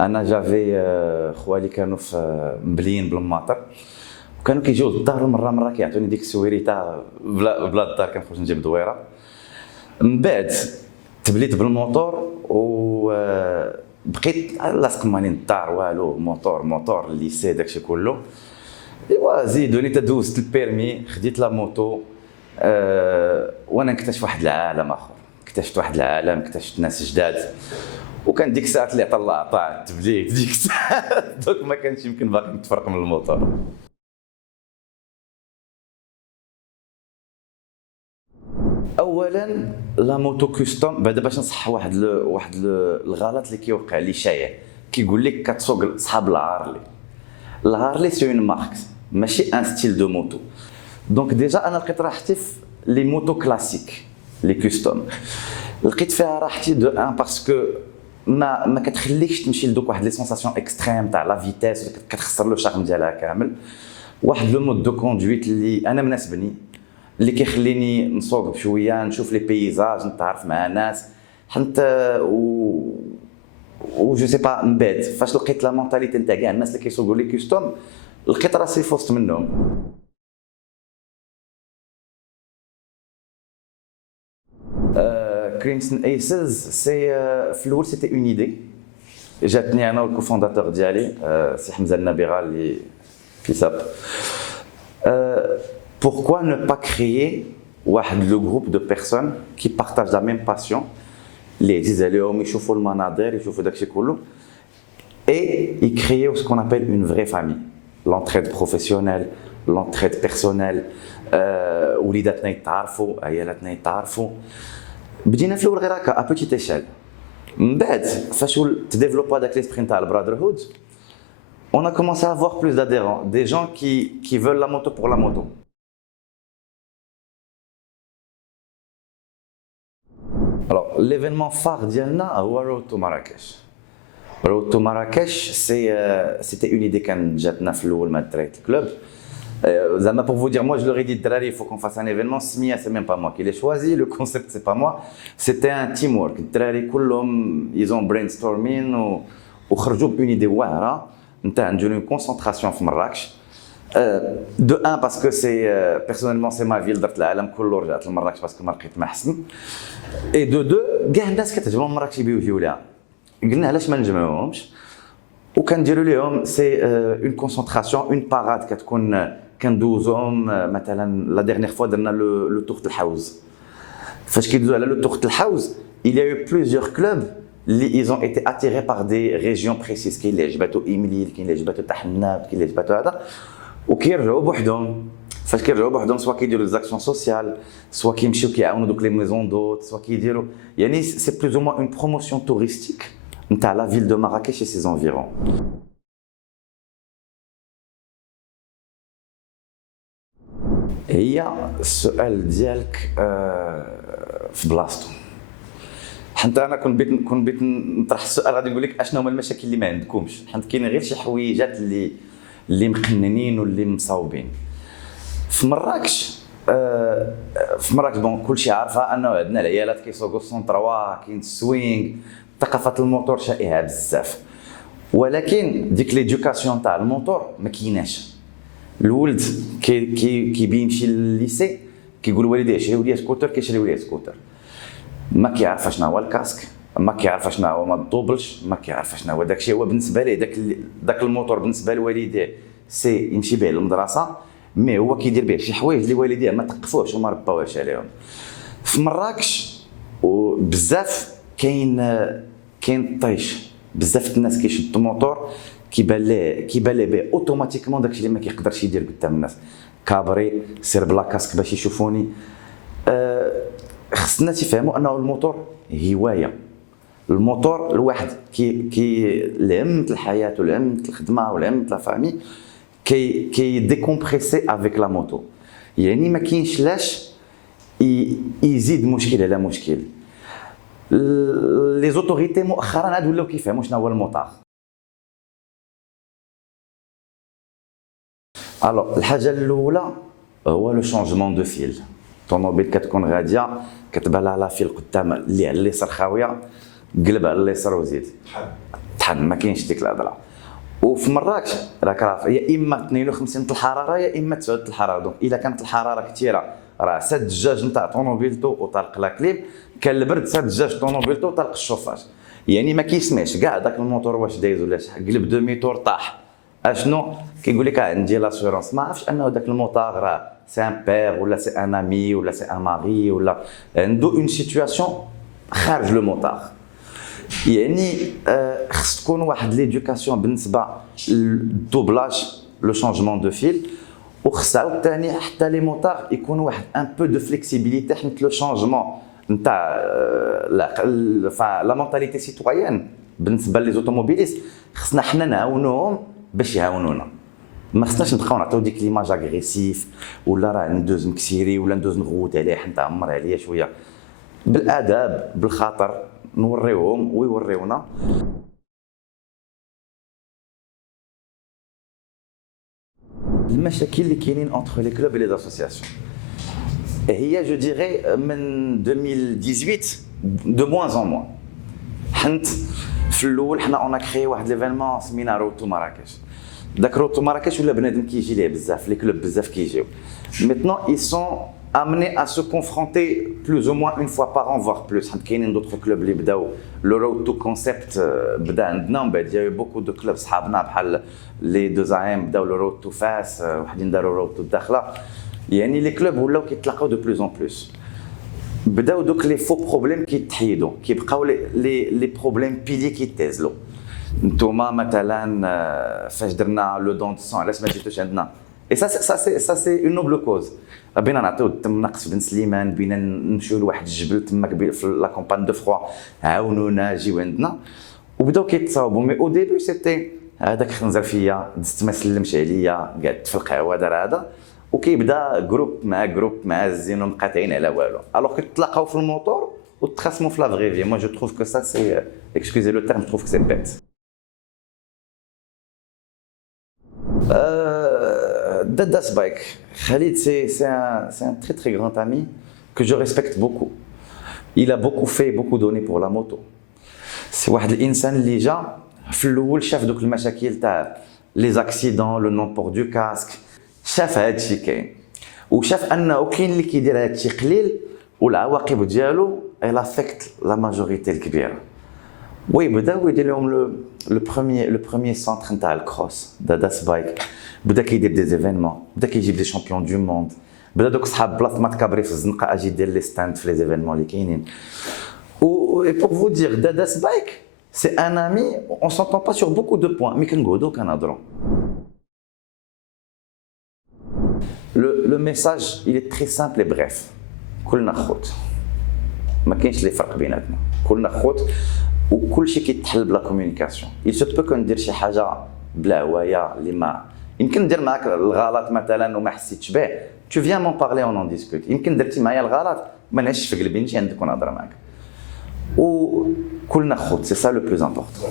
انا جافي خوالي كانوا في مبليين بالماطر، وكانوا كيجيو للدار مره كيعطوني ديك السويريتا بلا الدار، كنخرج نجيب دويره. من بعد تبليت بالموتور و بقيت لاصق ماني الدار والو، موتور الليسي داكشي كله. ايوا زيدوني تدوزت البيرمي، خديت لا موتو. وانا نكتشف واحد العالم اخر، اكتشفت ناس جداد. وكان ديك الساعه اللي عطا الله عطاه التبليت ديك الساعه دوك ما كانش يمكن باقي نتفرق من الموتور. اولا لا موتو كوستوم، بعدا باش نصح واحد الغلط اللي كيوقع لي شايع، كيقول لك كتسوق صحاب الهارلي سي اون مارك ماشي ان ستيل دو موتو. دونك ديجا انا لقيت راحتي في لي موتو كلاسيك لي كوستوم، لقيت فيها راحتي دو ان باسكو ما كتخليكش تمشي لدوك واحد لي سونساسيون اكستريم تاع لا فيتاس كتخسر لو شارم ديالها كامل. واحد لو مود دو كوندويت اللي انا مناسبني، اللي كيخليني نسوق بشويه، نشوف لي بيزاج، نتعرف مع ناس حتى و جو سي با. من بعد فاش لقيت لا مونتاليتي نتاع كاع الناس اللي كيسوقوا لي كوستوم، لقيت راسي في وسط منهم. كريمسون ايسز سي في الاول سيتي اون ايدي جاتني انا والكوفونداتور ديالي سي حمزه النابغه اللي كيساب. Pourquoi ne pas créer le groupe de personnes qui partagent la même passion, les ils يشوفوا المناظر يشوفوا داكشي كله, et y créer ce qu'on appelle une vraie famille, l'entraide professionnelle, l'entraide personnelle. وليداتنا يتعارفوا، عيالاتنا يتعارفوا. بدينا في الاول غير هكا ا بوتيت ايشيل، من بعد فاش تديفلوبا داك ليسبري نتاع البرادرهود، on a commencé à avoir plus d'adhérents, des gens qui veulent la moto pour la moto. Alors, l'événement phare d'Yalna a Road to Marrakech. Road to Marrakech, c'était une idée quand j'étais في الأول مع الدراري الكلوب. Zama, pour vous dire, moi je leur ai dit, il faut qu'on fasse un événement. Smia, c'est même pas moi qui l'ai choisi, le concept c'est pas moi. C'était un teamwork. Ils ont brainstorming ou خرجوا une idée واعرة نتاع نديرو une concentration في مراكش. De un parce que c'est personnellement c'est ma ville, درت العالم كله رجعت لمراكش باسكو ما لقيت ما احسن. Et de deux كاع الناس كتعجبهم مراكش يجيو ليها. قلنا علاش ما نجمعوهمش وكنديروا لهم سي اون كونسونطراسيون اون باراد كتكون كندوزهم. مثلا لا ديرنيير فوا درنا لو تور د الحوز. فاش كيدوزو على لو تور د الحوز il y a eu plusieurs clubs اللي ils ont été attirés par des régions précises. كاين اللي عجباتو ايميليل، كاين اللي عجباتو تحناب، كاين اللي عجباتو هذا، وكيرجعوا بوحدهم. فاش كيرجعوا بوحدهم سوا كيديروا زاكسيون سوسيال، سوا كيمشيو كيعاونوا دوك لي ميزون دوت، سوا كيديروا يعني سي بلوز او موان اون بروموسيون توريستيك نتاع لا فيل دو مراكش et ses environs. هي السؤال ديالك في بلاصتو. حتى انا كون بيت نطرح السؤال غادي نقول لك اشنو هما المشاكل اللي ما عندكمش، حيت كاين غير شي حويجات اللي مقننين واللي مصاوبين. في مراكش بون كلشي عارفه انه عندنا العيالات كيسوقوا السونطروا، كاين السوينغ، ثقافه الموتور شائعه بزاف، ولكن ديك ليدوكاسيون تاع الموتور ما كايناش. الولد كي بيمشي للليسي كيقول والديه شريو لي سكوتر، كيشريو ليه سكوتر، ما كيعرف شنو هو الكاسك، ما كيعرف شنو هو ما الدوبلش، ما كيعرف شنو هو داكشي. هو بالنسبه ليه داك الموتور بالنسبه لوالديه سي يمشي به للمدرسه، مي هو كيدير به شي حوايج اللي والديه ما تقفوش وما رباوهاش عليهم. في مراكش وبزاف كاين طيش، بزاف الناس كيشدوا موتور كيبان ليه به اوتوماتيكمون داكشي اللي ما كيقدرش يدير قدام الناس. كابري سير بلا كاسك باش يشوفوني. خصنا تفهموا انه الموتور هوايه. الموتور الواحد كي لعمت الحياه ولعمت الخدمه ولعمت لا فامي كي ديكومبريسي افيك لا موتو، يعني ما كاينش لاش يزيد مشكل على مشكل. لي زوتوريتي مؤخرا عاد ولاو كيفهموا شنو هو الموتور. الوغ الحاجه الاولى هو لو شونجمون دو فيل. الطوموبيل كتكون غاديه كتبان لها لا فيل قدام اللي على اليسار خاويه، قلب على اليسار وزيد طحن ما كاينش ديك الهضره. وفي مراكش راك راه يا اما 52 الحراره يا اما 9 الحراره. دونك الا كانت الحراره كثيره راه سد الدجاج نتاع طوموبيلتو وطلق لا كليب، كان البرد سد الدجاج طوموبيلتو وطلق الشوفاج. يعني ما كيسمعش كاع داك الموتور واش دايز ولا شحال، قلب دومي تور طاح. اشنو كيقول لك عندي لاسيورونس، ما عرفش انه داك الموتور راه سي ان بير ولا سي ان امي ولا سي ان ماري ولا عنده اون سيتوياسيون خارج لو موتور. يعني خص تكون واحد ليدوكاسيون بالنسبه للدوبلاج لو شونجمون دو فيل، وخص عاوتاني حتى لي موتور يكون واحد ان بو دو فليكسيبيليتي حيت لو شونجمون نتاع لا مونتاليتي سيتويان بالنسبه لي زوتوموبيليست. خصنا حنا نعاونوهم باش يعاونونا، ما خصناش نبقاو نعطيو ديك ليماج اغريسيف ولا راه ندوز مكسيري ولا ندوز نغوت عليه حتى نعمر عليه شويه. بالاداب بالخاطر نوريوهم ويوريونا. المشاكل اللي كاينين اونتر لي كلوب لي اسوسياسيون هي جو ديغي من 2018 دو موان ان موان. حنت في الاول حنا اون كريي واحد ليفينمون سمينا روتو مراكش. داك روتو مراكش ولا بنادم كيجي ليه بزاف، لي كلوب بزاف كيجيو. ميتنون اي سون amenés à se confronter plus ou moins une fois par an voire plus. حيت كاينين دوطخ كلوب اللي بداو لو روتو كونسيبت بدا عندنا، ومن بعد يا بوكو دو كلوب صحابنا بحال لي دو زعيم بداو لو روتو فاس، وحدين داروا روتو الداخله. يعني لي كلوب ولاو كيتلاقاو دو بلوز اون بلوس. بداو دوك لي فو بروبليم كيتحيدوا، كيبقاو لي بروبليم بيلي كيتازلوا. نتوما مثلا فاش درنا لو دون دو سون علاش ما جيتوش عندنا؟ اي سا سي اون نوبل كوز. بينا نعطيو الدم ناقص في بن سليمان، بينا نمشيو لواحد الجبل تما في لا كومبان دو فروا، عاونونا جيو عندنا وبداو كيتصاوبوا. مي او ديبي سيتي هذاك خنزر فيا، دزت ما سلمش عليا، قعدت في القهوه دار هذا، وكيبدا جروب مع الزينو مقاطعين على والو. الوغ كيتلاقاو في الموتور وتخاصموا في لا فغي في. مو جو تروف كو سا سي اكسكوزي لو تيرم، جو تروف كو سي بيت. Dada Spike, Khalid, c'est un très très grand ami que je respecte beaucoup. Il a beaucoup fait, beaucoup donné pour la moto. C'est واحد الانسان اللي جا في الاول شاف دوك المشاكل تاع لي زاكسيدون، لو نون بور دو كاسك، شاف هادشي كاين وشاف انه كاين اللي كيدير هادشي قليل والعواقب ديالو الا افكت لا ماجوريتي الكبيره. وي بداو يدير لهم لو بروميير سونتر نتاع الكروس دادا سبايك. بدا كيدير دي زيفينمون، بدا كيجيب دي شامبيون دو موند، بدا دوك صحاب بلاصه ما تكابري في الزنقه اجي دير لي ستاند في لي زيفينمون اللي كاينين. و بور فو دير دادا سبايك سي ان امي، اون سونتون با سور بوكو دو بوين مي كنقعدو كنهضرو. لو ميساج il est très simple et bref. كلنا خوت، ما كاينش لي فرق بيناتنا، كلنا خوت وكلشي كيتحل بلا كومونيكاسيون. il se peut كندير شي حاجه بلا هوايه اللي ما يمكن ندير معاك الغلط مثلا وما حسيتش به، tu viens m'en parler on en discute. يمكن درتي معايا الغلط ما نعيش في قلبي، نجي عندك ونهضر معاك وكلنا خوت. سي سا لو بلوز امبورطون.